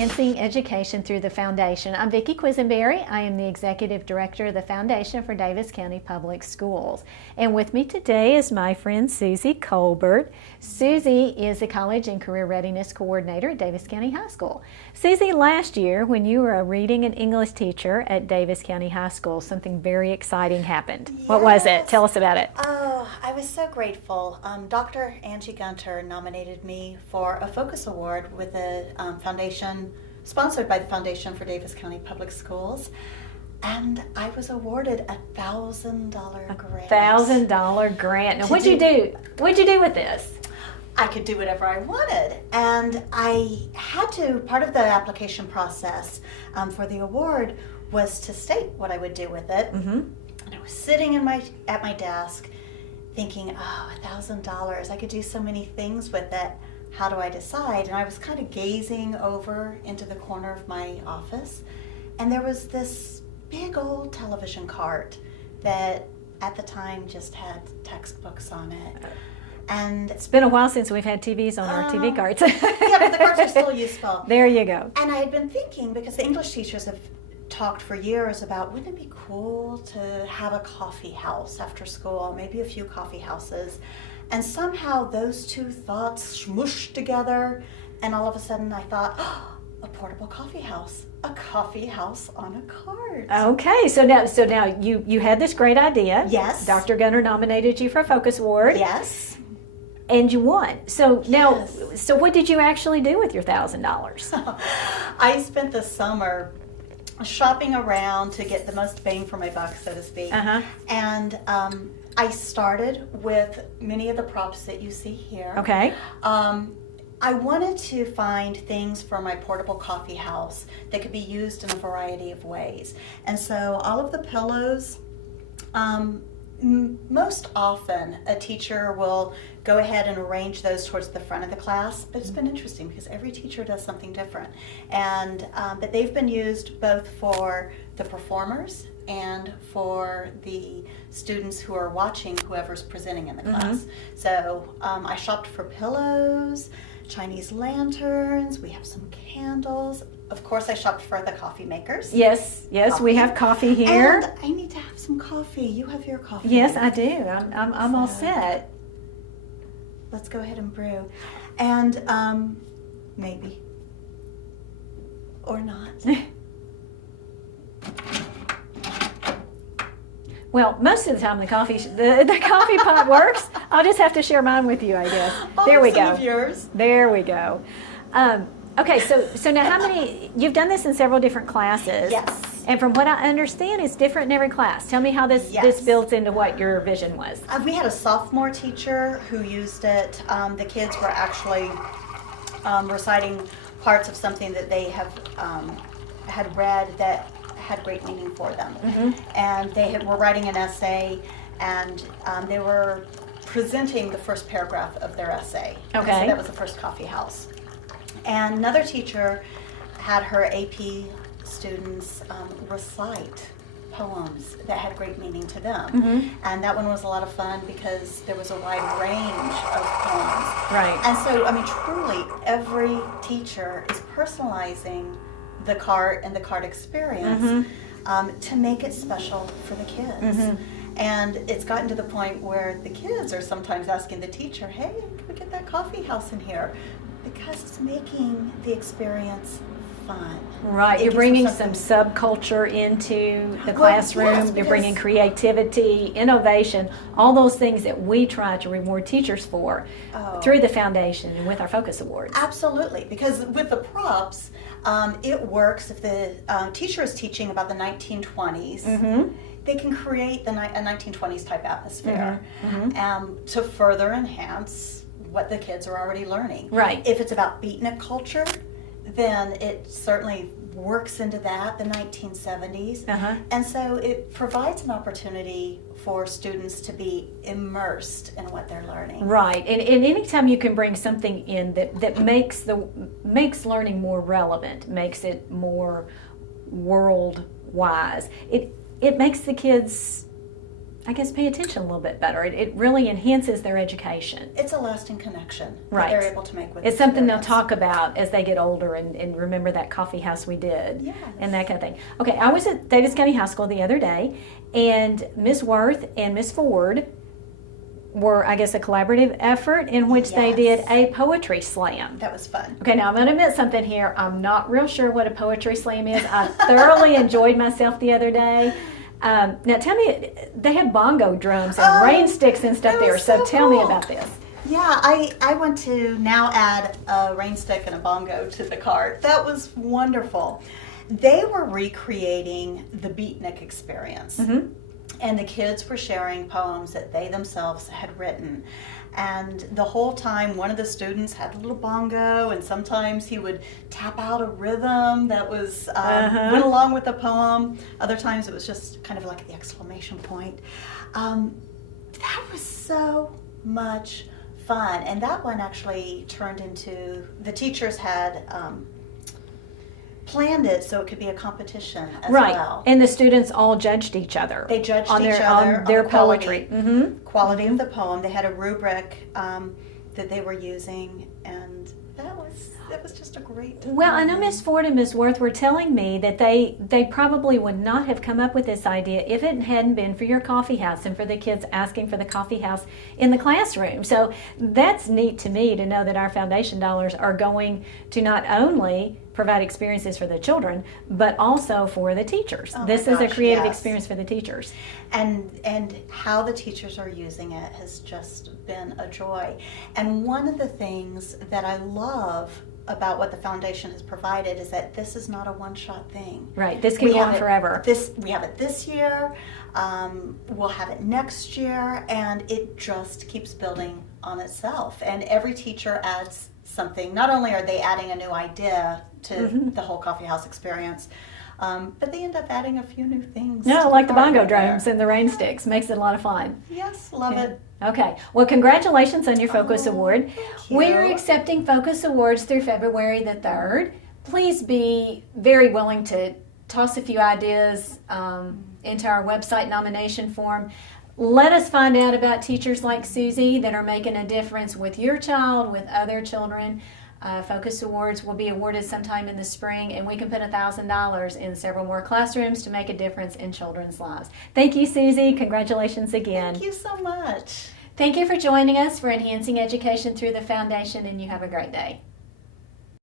Enhancing Education Through the Foundation. I'm Vicki Quisenberry. I am the Executive Director of the Foundation for Davis County Public Schools. And with me today is my friend Susie Colbert. Susie is the College and Career Readiness Coordinator at Davis County High School. Susie, last year when you were a reading and English teacher at Davis County High School, something very exciting happened. Yes. What was it? Tell us about it. Oh, I was so grateful. Dr. Angie Gunter nominated me for a Focus Award with the foundation, sponsored by the Foundation for Davis County Public Schools, and I was awarded a $1,000 grant. $1,000 grant. Now, what'd you do? What'd you do with this? I could do whatever I wanted, and I had to. Part of the application process for the award was to state what I would do with it. Mm-hmm. And I was sitting at my desk, thinking, "Oh, $1,000! I could do so many things with it. How do I decide?" And I was kind of gazing over into the corner of my office, and there was this big old television cart that at the time just had textbooks on it. And it's been a while since we've had TVs on our TV carts. Yeah, but the carts are still useful. There you go. And I had been thinking, because the English teachers have talked for years about, wouldn't it be cool to have a coffee house after school, maybe a few coffee houses. And somehow those two thoughts smooshed together, and all of a sudden I thought, oh, a portable coffee house on a cart. Okay, so now you had this great idea. Yes. Dr. Gunter nominated you for a Focus Award. Yes. And you won. So now, yes. So what did you actually do with your $1,000? I spent the summer shopping around to get the most bang for my buck, so to speak. Uh-huh. And I started with many of the props that you see here. Okay. I wanted to find things for my portable coffee house that could be used in a variety of ways. And so all of the pillows, most often a teacher will go ahead and arrange those towards the front of the class, but it's been interesting because every teacher does something different. And but they've been used both for the performers and for the students who are watching whoever's presenting in the class. Mm-hmm. So I shopped for pillows, Chinese lanterns, we have some candles. Of course, I shopped for the coffee makers. Yes, coffee. We have coffee here. And I need to have some coffee. You have your coffee. Yes, I do. I'm all set. Let's go ahead and brew. And maybe. Or not. Well, most of the time the coffee pot works. I'll just have to share mine with you, I guess. There we go. Some of yours. There we go. Okay, so now how many? You've done this in several different classes. Yes. And from what I understand, it's different in every class. Tell me how this builds into what your vision was. We had a sophomore teacher who used it. The kids were actually reciting parts of something that they have had read that had great meaning for them. Mm-hmm. And they were writing an essay, and they were presenting the first paragraph of their essay. Okay. So that was the first coffee house. And another teacher had her AP students recite poems that had great meaning to them. Mm-hmm. And that one was a lot of fun because there was a wide range of poems. Right. And so, I mean, truly, every teacher is personalizing the cart and the cart experience to make it special for the kids. Mm-hmm. And it's gotten to the point where the kids are sometimes asking the teacher, "Hey, can we get that coffee house in here?" Because it's making the experience fun. Right, you're bringing some subculture into the classroom. Yes, you're bringing creativity, innovation, all those things that we try to reward teachers for through the foundation and with our Focus Awards. Absolutely, because with the props, it works if the teacher is teaching about the 1920s. Mm-hmm. They can create a 1920s type atmosphere to further enhance what the kids are already learning. Right. If it's about beatnik culture, then it certainly works into that, the 1970s. Uh-huh. And so it provides an opportunity for students to be immersed in what they're learning. Right. And anytime you can bring something in that makes learning more relevant, makes it more world-wise, it makes the kids I guess, pay attention a little bit better. It really enhances their education. It's a lasting connection Right. that they're able to make with It's something they'll experience. talk about as they get older and remember that coffee house we did Yes. and that kind of thing. Okay, I was at Davis County High School the other day, and Miss Worth and Miss Ford were, I guess, a collaborative effort in which they did Yes. a poetry slam. That was fun. Okay, now I'm going to admit something here. I'm not real sure what a poetry slam is. I thoroughly enjoyed myself the other day. Now tell me, they had bongo drums and rain sticks and stuff that there, was so so tell me cool. about this. Yeah, I want to now add a rain stick and a bongo to the cart. That was wonderful. They were recreating the beatnik experience. Mm-hmm. And the kids were sharing poems that they themselves had written. And the whole time, one of the students had a little bongo, and sometimes he would tap out a rhythm that was went along with the poem. Other times it was just kind of like the exclamation point. That was so much fun. And that one actually turned into, the teachers had planned it so it could be a competition as Right, well. and the students all judged each other. They judged on each their, other on their on the quality. poetry. Mm-hmm. Quality of the poem. They had a rubric that they were using, and that was just a great time. Well, I know Miss Ford and Miss Worth were telling me that they probably would not have come up with this idea if it hadn't been for your coffee house and for the kids asking for the coffee house in the classroom. So that's neat to me to know that our foundation dollars are going to not only provide experiences for the children, but also for the teachers. Oh This my is a gosh, creative yes. experience for the teachers. And how the teachers are using it has just been a joy. And one of the things that I love about what the foundation has provided is that this is not a one-shot thing. Right, this can We go have on it forever. We have it this year, we'll have it next year, and it just keeps building on itself. And every teacher adds something. Not only are they adding a new idea to the whole coffee house experience, but they end up adding a few new things. No, to like the cart bongo right there. drums and the rain sticks. Makes it a lot of fun. Yes, love Yeah. it. Okay. Well, congratulations on your Focus Award. thank We're you. accepting Focus Awards through February the 3rd. Please be very willing to toss a few ideas into our website nomination form. Let us find out about teachers like Susie that are making a difference with your child, with other children. Focus Awards will be awarded sometime in the spring, and we can put $1,000 in several more classrooms to make a difference in children's lives. Thank you, Susie. Congratulations again. Thank you so much. Thank you for joining us for Enhancing Education Through the Foundation, and you have a great day.